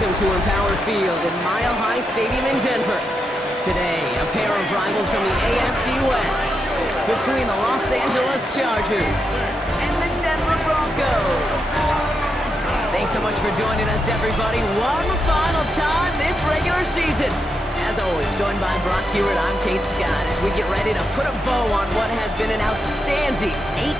welcome to Empower Field at Mile High Stadium in Denver. Today, a pair of rivals from the AFC West between the Los Angeles Chargers and the Denver Broncos. Thanks so much for joining us, everybody. One final time this regular season. As always, joined by Brock Hewitt, I'm Kate Scott as we get ready to put a bow on what has been an outstanding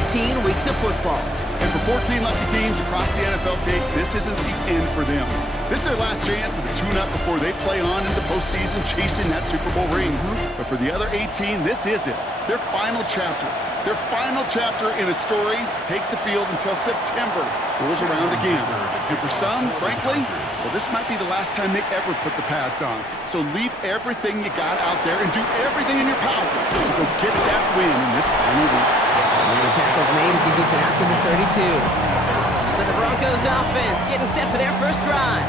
18 weeks of football. And for 14 lucky teams across the NFL, Kate, this isn't the end for them. This is their last chance of a tune-up before they play on in the postseason chasing that Super Bowl ring. But for the other 18, this is it. Their final chapter. Their final chapter in a story to take the field until September rolls around again. And for some, frankly, well, this might be the last time they ever put the pads on. So leave everything you got out there and do everything in your power to go get that win in this final week. And the tackle's made as he gets it out to the 32. So the Broncos offense getting set for their first drive.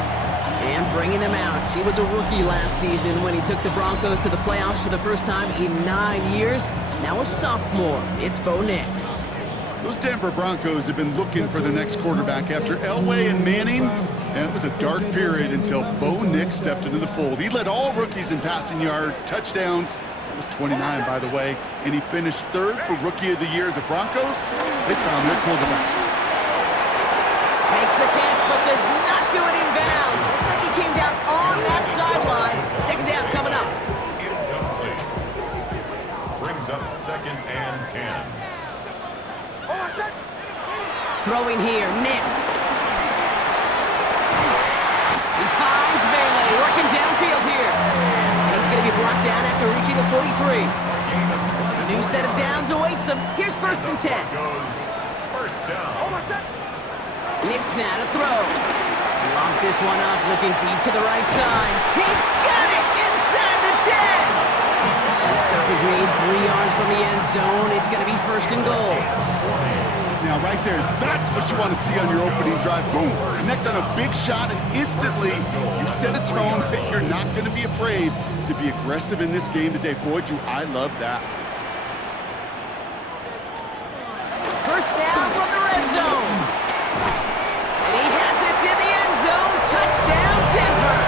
And bringing him out. He was a rookie last season when he took the Broncos to the playoffs for the first time in 9 years. Now a sophomore. It's Bo Nix. Those Denver Broncos have been looking for their next quarterback after Elway and Manning. And it was a dark period until Bo Nix stepped into the fold. He led all rookies in passing yards, touchdowns. It was 29, by the way. And he finished third for Rookie of the Year. The Broncos, they found their quarterback. Makes the catch, but does not do it in bounds. Looks like he came down on that sideline. Second down coming up. Incomplete. Brings up 2nd and 10. Throwing here, Nix. He finds Bailey, working downfield here. And he's going to be brought down after reaching the 43. A new set of downs awaits him. Here's 1st and 10. First down. Nix now to throw. Lobs this one up, looking deep to the right side. He's got it inside the 10. And the stop is made 3 yards from the end zone. It's going to be 1st and goal. Now, right there, that's what you want to see on your opening drive. Boom! Connect on a big shot, and instantly you set a tone that you're not going to be afraid to be aggressive in this game today. Boy, do I love that. First down from the red zone. And he has it in the end zone. Touchdown, Denver.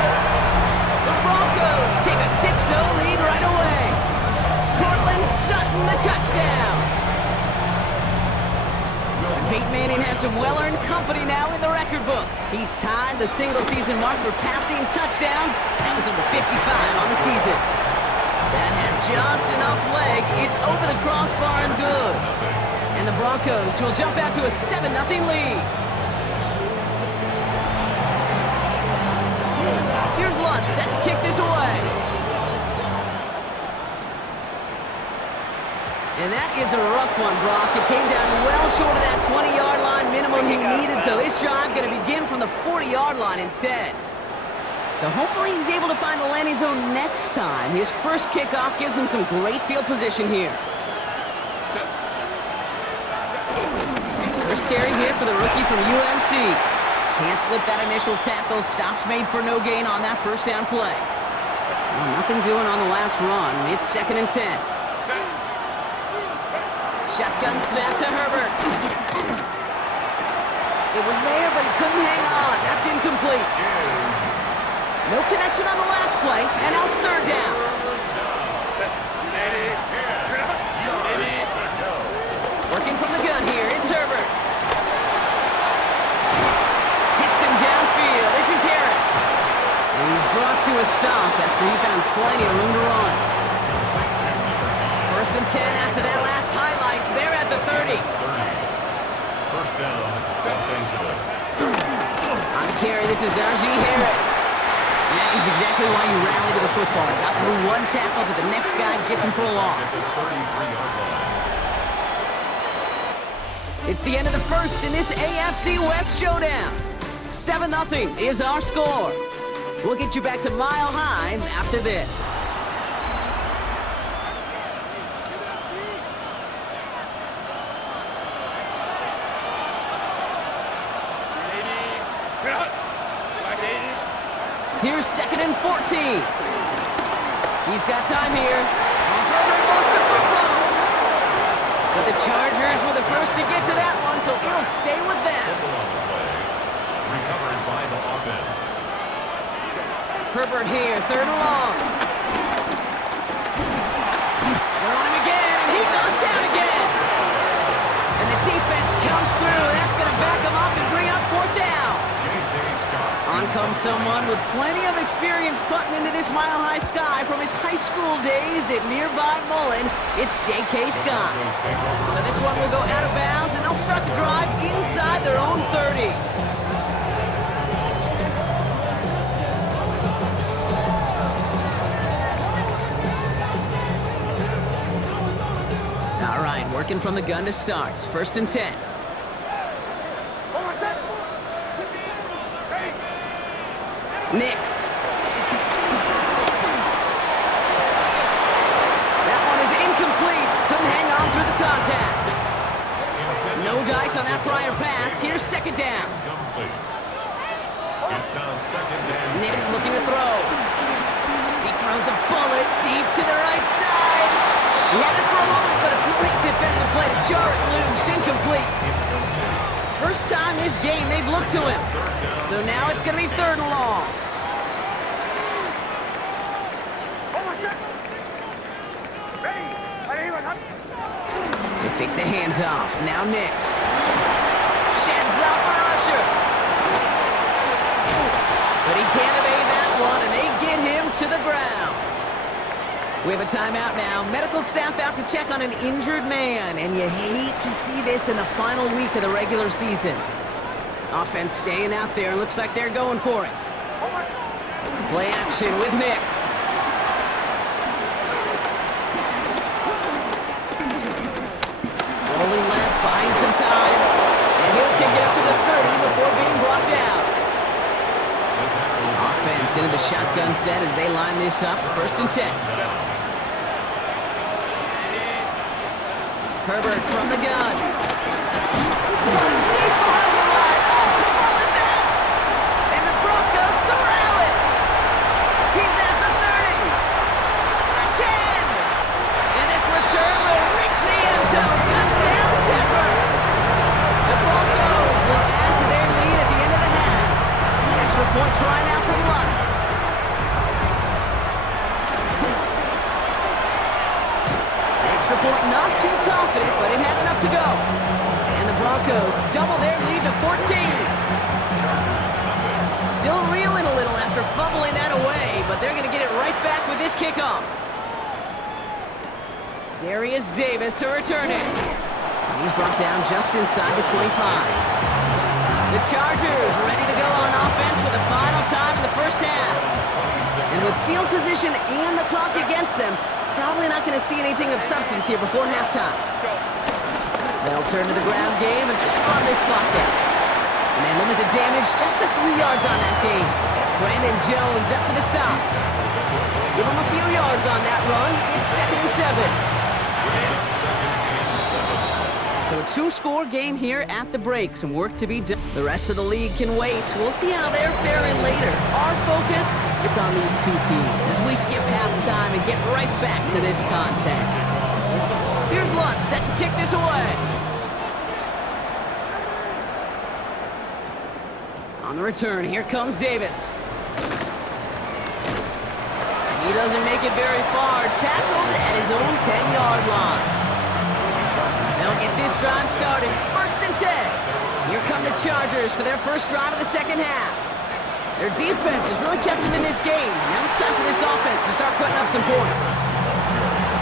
The Broncos take a 6-0 lead right away. Cortland Sutton, the touchdown. Peyton Manning has some well-earned company now in the record books. He's tied the single-season mark for passing touchdowns. That was number 55 on the season. That had just enough leg. It's over the crossbar and good. And the Broncos will jump out to a 7-0 lead. Here's Lutz set to kick this away. And that is a rough one, Brock. It came down well short of that 20-yard line minimum he needed, so this drive going to begin from the 40-yard line instead. So hopefully he's able to find the landing zone next time. His first kickoff gives him some great field position here. First carry here for the rookie from UNC. Can't slip that initial tackle. Stops made for no gain on that first down play. Well, nothing doing on the last run. It's 2nd and 10. Shotgun snap to Herbert. It was there, but he couldn't hang on. That's incomplete. No connection on the last play, and now it's 3rd down. Working from the gun here, it's Herbert. Hits him downfield. This is Harris. And he's brought to a stop after he found plenty of room to run. 1st and 10 after that last highlights. They're at the 30. First down, Los Angeles. On the carry, this is Najee Harris. That is exactly why you rally to the football. Got through one tackle, but the next guy gets him for a loss. It's the end of the first in this AFC West showdown. 7-0 is our score. We'll get you back to Mile High after this. Here's 2nd and 14. He's got time here. Herbert lost the football. But the Chargers were the first to get to that one, so it'll stay with them. Recovered by the offense. Herbert here, third and long. They're on him again, and he goes down again. And the defense comes through. That's going to back him up and bring up fourth down. On comes someone with plenty of experience putting into this mile-high sky from his high school days at nearby Mullen. It's J.K. Scott. So this one will go out of bounds, and they'll start the drive inside their own 30. All right, working from the gun to start. First and 10. Nix. That one is incomplete. Couldn't hang on through the contact. No dice on that prior pass. Here's second down. It's now second down. Nix looking to throw. He throws a bullet deep to the right side. He had it for a moment, but a great defensive play to jar it loose. Incomplete. First time this game they've looked to him. So now it's going to be third and long. They fake the handoff. Now Nix. Sheds off a rusher. But he can't evade that one, and they get him to the ground. We have a timeout now. Medical staff out to check on an injured man, and you hate to see this in the final week of the regular season. Offense staying out there. Looks like they're going for it. Play action with Nix. Rolling left, buying some time, and he'll take it up to the 30 before being brought down. Offense into the shotgun set as they line this up. First and 10. Herbert from the gun. Running deep behind the line. Oh, the ball is out! And the Broncos corral it! He's at the 30! The 10! And this return will reach the end zone. Touchdown, Denver! The Broncos will add to their lead at the end of the half. Extra point try now from Lutz. Extra point, not too confident, but it had enough to go. And the Broncos double their lead to 14. Still reeling a little after fumbling that away, but they're going to get it right back with this kickoff. Darius Davis to return it. And he's brought down just inside the 25. The Chargers ready to go on offense for the final time in the first half. And with field position and the clock against them, probably not going to see anything of substance here before halftime. They'll turn to the ground game and just run this clock out. And they limit the damage just a few yards on that game. Brandon Jones up for the stop. Give him a few yards on that run. It's 2nd and 7. So a two-score game here at the break. Some work to be done. The rest of the league can wait. We'll see how they're faring later. Our focus, it's on these two teams as we skip halftime and get right back to this contest. Here's Lutz set to kick this away. On the return, here comes Davis. And he doesn't make it very far. Tackled at his own 10-yard line. They'll get this drive started. First and 10. Here come the Chargers for their first drive of the second half. Their defense has really kept them in this game. Now it's time for this offense to start putting up some points.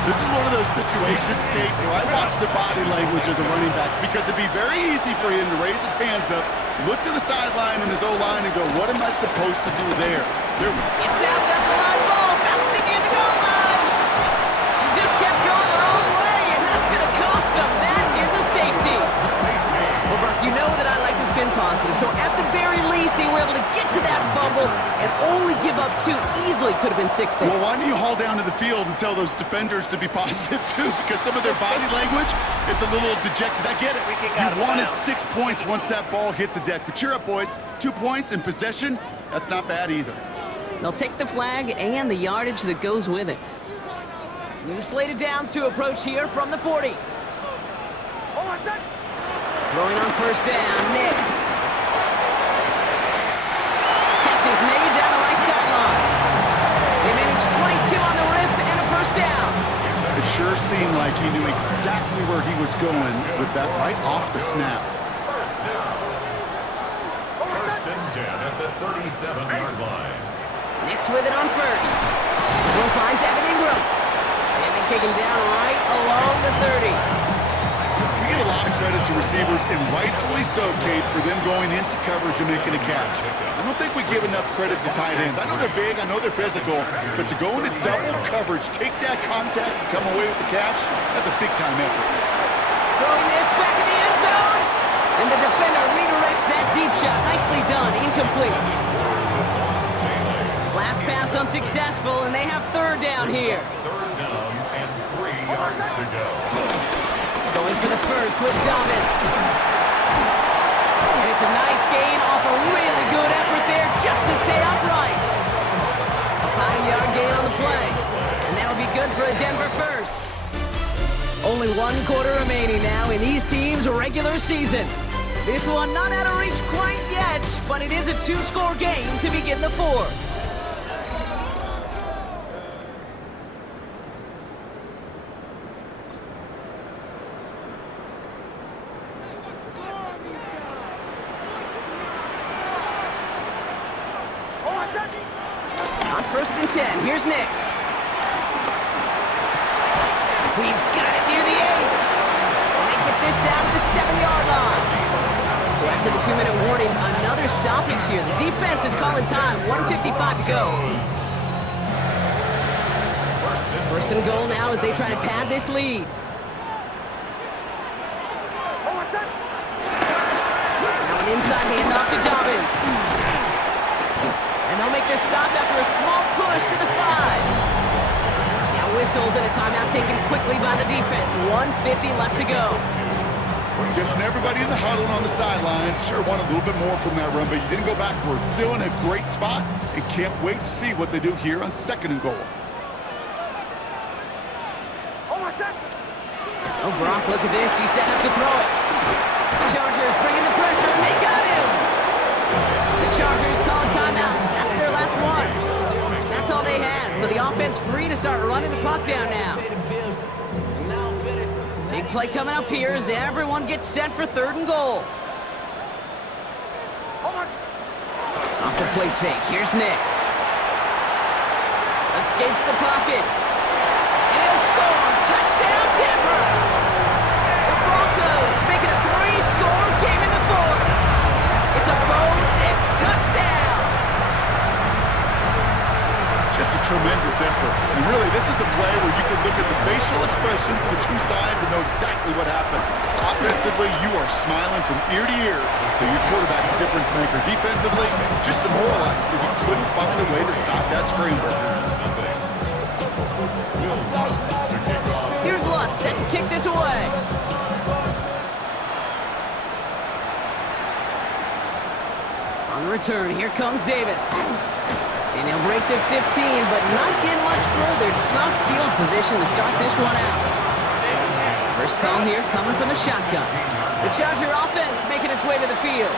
This is one of those situations, Kate, where I watch the body language of the running back because it'd be very easy for him to raise his hands up, look to the sideline in his O-line and go, what am I supposed to do there? It's out. That's a live ball. Bouncing near the goal line. He just kept going the wrong way, and that's going to cost them. That is a safety. Well, Brock, you know that I like to spin positive, so at the very least, they were able to get to that fumble and only give up 2. Easily could have been 6 there. Well, why don't you haul down to the field and tell those defenders to be positive, too? Because some of their body language is a little dejected. I get it. You wanted 6 points once that ball hit the deck. But cheer up, boys. 2 points in possession, that's not bad either. They'll take the flag and the yardage that goes with it. New slated downs to approach here from the 40. Throwing on first down, Nix. Catch is made down the right sideline. sure seemed like he knew exactly where he was going with that right off the snap. First down. First and 10 at the 37-yard line. Knicks with it on first. Will finds Evan Ingram. And they take him down right along the 30. We get a lot of credit to receivers, and rightfully so, Kate, for them going into coverage and making a catch. I don't think we give enough credit to tight ends. I know they're big, I know they're physical, but to go into double coverage, take that contact, and come away with the catch, that's a big-time effort. Throwing this back in the end zone. And the defender redirects that deep shot. Nicely done. Incomplete. Last pass unsuccessful, and they have third down here. Third down and 3 yards to go. Going for the first with Dobbins. And it's a nice gain off a really good effort there just to stay upright. A 5-yard gain on the play. And that'll be good for a Denver first. Only 1 quarter remaining now in these teams' regular season. This one not out of reach quite yet, but it is a 2-score game to begin the fourth. On first and 10, here's Nix. He's got it near the 8. And they get this down to the 7-yard line. So after the 2-minute warning, another stoppage here. The defense is calling time. 1:55 to go. First and goal now as they try to pad this lead. Now an inside handoff to Dobbins. And they'll make their stop after a small push to the 5. Now whistles and a timeout taken quickly by the defense. 1:50 left to go. Guessing everybody in the huddle and on the sidelines sure want a little bit more from that run, but you didn't go backwards. Still in a great spot, and can't wait to see what they do here on second and goal. Oh, Brock, look at this. He's setting up to throw it. Chargers bringing the pressure, and they got him. The Chargers calling timeouts. That's their last one. That's all they had, so the offense free to start running the clock down now. Big play coming up here as everyone gets set for third and goal. Off the play fake, here's Nix. Escapes the pocket. And he'll score. Touchdown, Denver. The Broncos make it a 3-score game in the fourth. It's a Bo Nix touchdown. Just a tremendous effort. And really, this is a play where you can look at the facial expressions of the two sides and know exactly what happened. Offensively, you are smiling from ear to ear, but your quarterback's a difference maker. Defensively, just demoralized that he couldn't find a way to stop that scramble. Here's Lutz set to kick this away. On the return, here comes Davis. And he'll break their 15, but not get much further. Tough field position to start this one out. First call here coming from the shotgun. The Charger offense making its way to the field.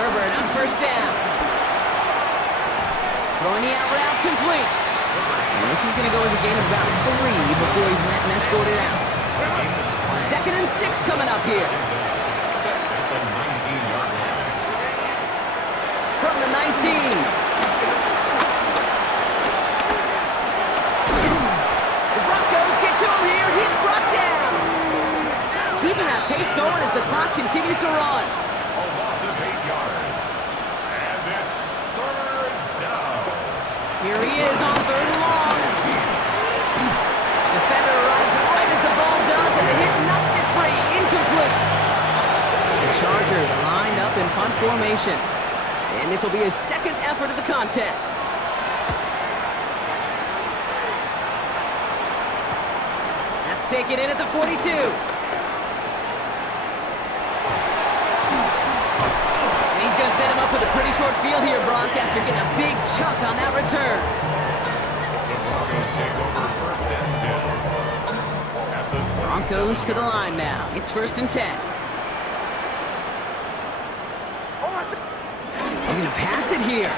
Herbert on first down. Throwing the out route complete. And this is going to go as a gain of about 3 before he's met and escorted out. 2nd and 6 coming up here. From the 19. Keeping that pace going as the clock continues to run. A loss of 8 yards. And it's third down. Here he is on third and long. Defender arrives right as the ball does, and the hit knocks it free. Incomplete. The Chargers lined up in punt formation. And this will be his second effort of the contest. Let's take it in at the 42. Going to set him up with a pretty short field here, Brock, after getting a big chunk on that return. The Broncos to the line now. It's 1st and 10. They're going to pass it here.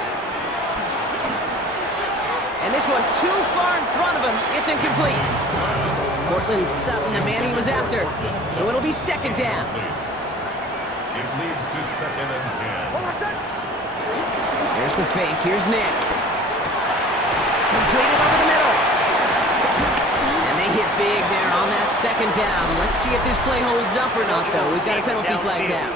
And this one too far in front of him. It's incomplete. Cortland Sutton, the man he was after. So it'll be second down. It leads to 2nd and 10. Here's the fake. Here's Nix. Completed over the middle. And they hit big there on that second down. Let's see if this play holds up or not, though. We've got a penalty flag down.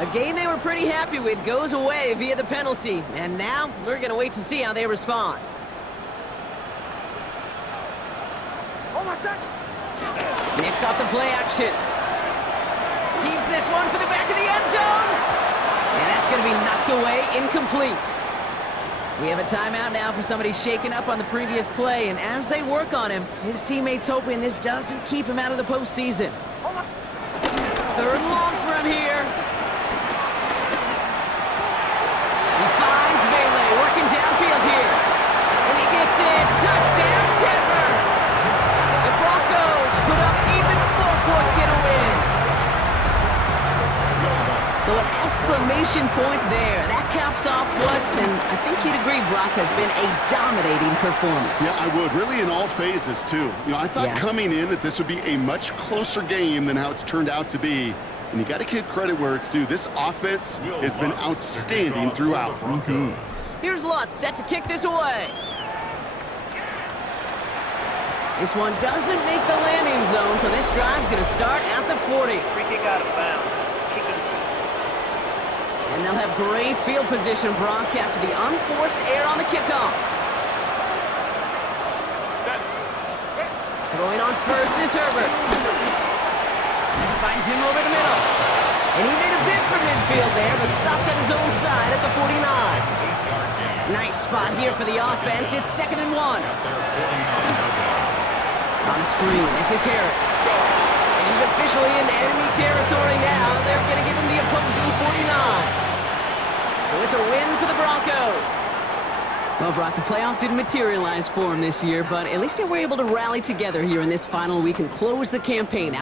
A game they were pretty happy with goes away via the penalty. And now we're going to wait to see how they respond. Nix off the play action. Heaves this one for the back of the end zone. And that's going to be knocked away, incomplete. We have a timeout now for somebody shaken up on the previous play. And as they work on him, his teammates hoping this doesn't keep him out of the postseason. Third and long for him here. He finds Vele working downfield here. And he gets it. Touchdown, Denver. The Broncos put up even more points in a win. So an exclamation point there. That caps off what, and I think you'd agree, Brock, has been a dominating performance. Yeah, I would. Really in all phases, too. You know, I thought coming in that this would be a much closer game than how it's turned out to be. And you got to give credit where it's due. This offense has been outstanding throughout. Here's Lutz set to kick this away. This one doesn't make the landing zone, so this drive's going to start at the 40. Free kick out of bounds. And they'll have great field position, Brock, after the unforced error on the kickoff. Throwing on first is Herbert. Finds him over the middle. And he made a bid for midfield there, but stopped on his own side at the 49. Nice spot here for the offense. It's 2nd and 1. On the screen, this is Harris. And he's officially in enemy territory now. They're going to give him the opposing 49. So it's a win for the Broncos. Well, Brock, the playoffs didn't materialize for him this year, but at least they were able to rally together here in this final week and close the campaign out.